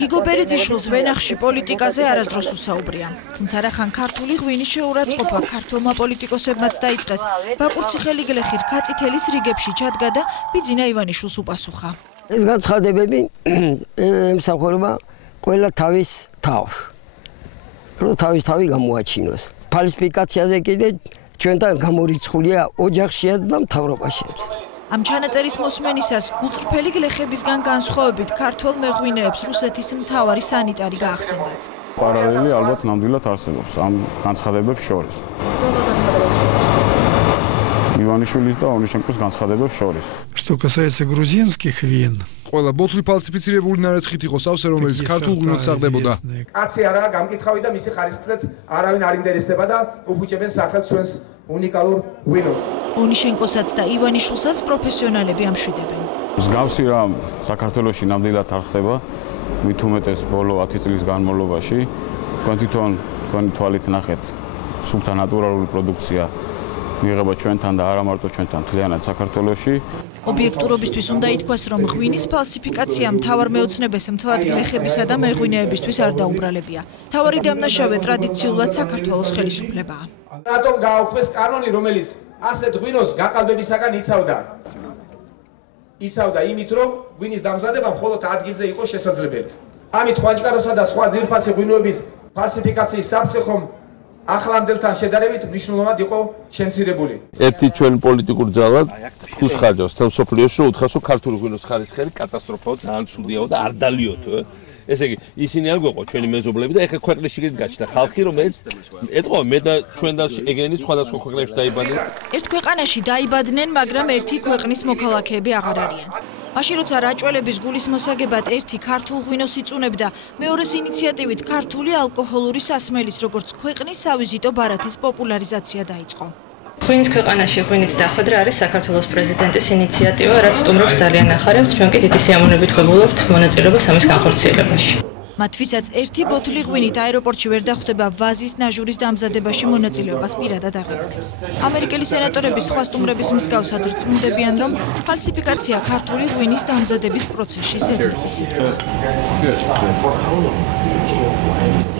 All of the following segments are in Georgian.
გიგო ბერიძიშვილს ვენახში პოლიტიკაზე არასდროს უსაუბრია. თუმცა რახან ქართული ღვინის შეურაცხყოფა ქართულმა პოლიტიკოსებმაც დაიწყეს, ბაკურციხელი გლეხი რქაწითელის რიგებში ჩადგა და ბიძინა ივანიშვილს უპასუხა. ეს განცხადებები ემსახურება ყველა თავის თავს. რომ თავის თავი გამოაჩინოს. ფალსიფიკაციაზე კიდე ჩვენთან გამორიცხულია ოჯახშია და მთავრობაშიც. ამ ჩანაწერის მოსმენისას გულწრფელი გლეხებისგან განსხვავებით ქართველ მეღვინეებს რუსეთის მთავარი სანიტარი გაახსენდათ. პარალელი ალბათ ნამდვილად არსებობს ამ განცხადებებს შორის. ივანიშვილის და ონიშენკოს განცხადებებს შორის. Что касается грузинских вин, ყველა ბოთლი ფალსიფიცირებული ნარეცხით იყო სავსე, რომელიც ქართულ ღვინოს საღდებოდა. კაცი არაა გამკითხავი და მისი ხარისხსაც არავინ არ ინტერესდება და უფუჭებენ სახელს ჩვენს უნიკალურ ღვინოს. ონიშენკოსაც და ივანიშვილსაც პროფესიონალები ამშვიდებენ. მსგავსი რამ საქართველოში ნამდვილად არ ხდება, მით უმეტეს ბოლო 10 წლის განმავლობაში. თქვენი თვალით ნახეთ, სუფთა ნატურალური პროდუქცია მიიღება ჩვენთან და არა მარტო ჩვენთან, მთლიანად საქართველოში. ობიექტურობისთვის უნდა ითქვას, რომ ღვინის ფალსიფიკაცია მთავარ მეოცნებეს მთლად გლეხებისა და მეღვინეებისთვის არ დაუბრალებია. მთავარი დამნაშავე ტრადიციულად საქართველოს ხელისუფლებაა. რატომ გააუქმეს კანონი, რომელიც ასეთ ღვინოს გაყალბებისაგან იცავდა? იცავდა იმით, რომ ღვინის დამზადება მხოლოდ ადგილზე იყო შესაძლებელი. ამით ხვანჭკაროსა და სხვა ძვირფასი ღვინოების ფალსიფიკაციის საფრთხე ხომ ახლანდელთან შედარებით მნიშვნელოვნად იყო შემცირებული. ერთი ჩვენ პოლიტიკურ ძალად ხუშხაჯავს თელ სოფლიოში რომ უთხრას რომ ქართული ღვინოს ხარისხი კატასტროფაა, ძალიან ცუდიაო და არ დალიოთო. ესე იგი ისინი არ გვეყო ჩვენი მეზობლები და ეხა ქვეყნის შიგნით გაჩნდა ხალხი რომელიც ეტყობა მე და ჩვენ და ეგენი სხვადასხვა ქვეყნებში დაიბადნენ. ერთ ქვეყანაში დაიბადნენ, მაგრამ ერთი ქვეყნის მოქალაქეები აღარ არიან. მაშინ როცა რაჭველების გულის მოსაგებად ერთი ქართულ ღვინოს იწუნებდა, მეორეს ინიციატივით ქართული ალკოჰოლური სასმელის როგორც ქვეყნის სავიზიტო ბარათის პოპულარიზაცია დაიწყო. ღვინის ქვეყანაში ღვინით დახვედრა არის საქართველოს პრეზიდენტის ინიციატივა, რაც სტუმრებს ძალიან ახარებთ. ჩვენ კი დიდი სიამოვნებით ვღებულობთ მონაწილეობას ამის განხორციელებაში. მათთვისაც ერთი ბოთლი ღვინით აეროპორტში ვერ დახვდება ვაზის ნაჟურის დამზადებაში მონაწილეობას პირადად აღებულებს. ამერიკელი სენატორების სხვა სტუმრების მსგავსად რწმუნდებიან, რომ ფალსიფიკაცია ქართული ღვინის დამზადების პროცესში ზედმეტი.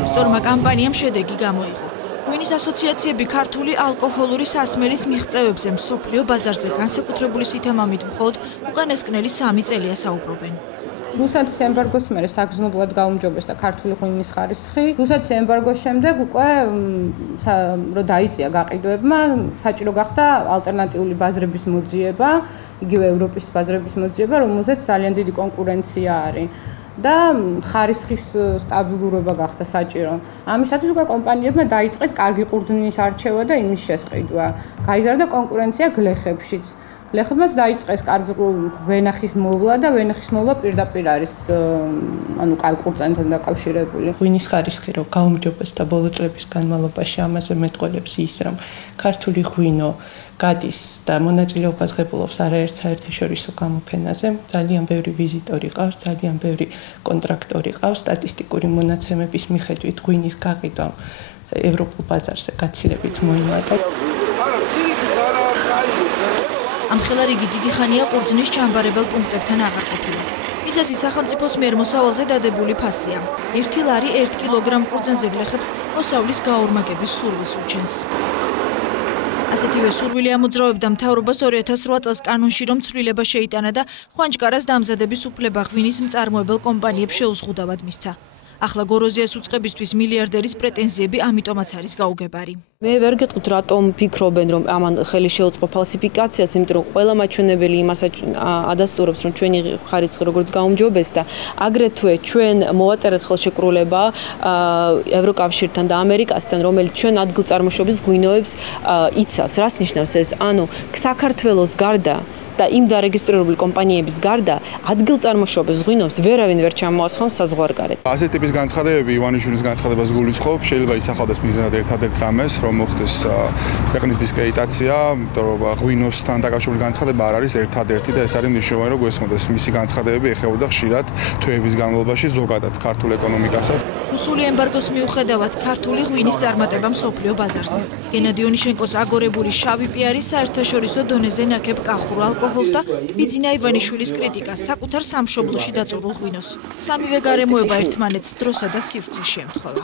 სწორმა კამპანიამ შედეგი გამოიღო. ღვინის ასოციაციები ქართული ალკოჰოლური სასმელის მიღწევებზე მსოფლიო ბაზარზე განსაკუთრებული სითამამით მხოლოდ უკანასკნელი 3 წელია საუბრობენ. რუსეთის ემბარგოს მერე საგრძნობლად გაუმჯობესდა ქართული ღვინის ხარისხი. რუსეთის ემბარგოს შემდეგ უკვე რომ დაიწია გაყიდვებმა, საჭირო გახდა ალტერნატიული ბაზრების მოძიება, იგივე ევროპის ბაზრების მოძიება, რომელზეც ძალიან დიდი კონკურენცია არის. და ხარისხის სტაბილურობა გახდა საჭირო. ამისათვის უკვე კომპანიებმა დაიწყეს კარგი ყურძნის არჩევა და იმის შესყიდვა. გაიზარდა კონკურენცია გლეხებშიც. გლეხებმაც დაიწყეს კარგი ვენახის მოვლა და ვენახის მოვლა პირდაპირ არის კარგ ყურძნთან დაკავშირებული. ღვინის ხარისხი რომ გაუმჯობესდა ბოლო წლების განმავლობაში, ამაზე მეტყველებს ის, რომ ქართული ღვინო გადის და მონაწილეობას ღებულობს არაერთ საერთაშორისო გამოფენაზე. ძალიან ბევრი ვიზიტორი ყავს, ძალიან ბევრი კონტრაქტორი ყავს. სტატისტიკური მონაცემების მიხედვით ღვინის გაყიდვა ევროპულ ბაზარზე გაცილებით მოიმატა. ამხელა რიგი დიდი ხანია ყურძნის ჩამბარებელ პუნქტებთან აღარ ყოფილა. მიზეზი სახელმწიფოს მიერ მოსავალზე დადებული ფასია. 1 ლარი 1 კილოგრამ ყურძენზე გლეხებს მოსავლის გაორმაგების სურვილს უჩენს. ასეთივე სურვილი ამოძრავებდა მთავრობას 2008 წელს კანონში, რომ ცვლილება შეიტანა და ხვანჭკარას დამზადების უფლება ღვინის მწარმოებელ კომპანიებს შეუზღუდავად მისცა. ახლა გოროზიას უწყებისთვის მილიარდერის პრეტენზიები ამიტომაც არის გაუგებარი. მე ვერ გეტყვით რატომ ფიქრობენ რომ ამან ხელი შეუწყო ფალსიფიკაციას, იმიტომ რომ ყველა მაჩვენებელი იმასაც ადასტურებს, რომ ჩვენი ხარისხი როგორც გაუმჯობესდა, აგრეთვე ჩვენ მოვაწერეთ ხელშეკრულება ევროკავშირთან და ამერიკასთან, რომელიც ჩვენ ადგილწარმოშობის ღვინოებს იცავს. რას ნიშნავს ეს? ანუ საქართველოს გარდა და იმ დარეგისტრირებული კომპანიების გარდა ადგილწარმოშობის ღვინოს ვერავინ ვერ ჩამოასხამს საზღვარგარეთ. ასეთი ტიპის განცხადებები ივანიშვილის განცხადებას გულისხმობ, შეიძლება ისახავდეს მიზნად ერთადერთ რამეს, რომ მოხდეს ქვეყნის დისკრედიტაცია, იმიტომ რომ ღვინოსთან დაკავშირებული განცხადება არ არის ერთადერთი და ეს არის მნიშვნელოვანი, რომ გვესმოდეს მისი განცხადებები ეხებოდა ხშირად თვეების განმავლობაში ზოგადად ქართულ ეკონომიკასაც. რუსული ემბარგოს მიუხედავად ქართული ღვინის წარმატება მსოფლიო ბაზარზე. გენადი ონიშენკოს აგორებული შავი პიარი საერთაშორისო დონეზე ნაკებ კახურ ალკოჰოლს ალკოჰოლს და ბიძინა ივანიშვილის კრიტიკას საკუთარ სამშობლოში დაწურულ ღვინოს. სამივე გარემოება ერთმანეთს დროსა და სივრცეს შეემთხვევა.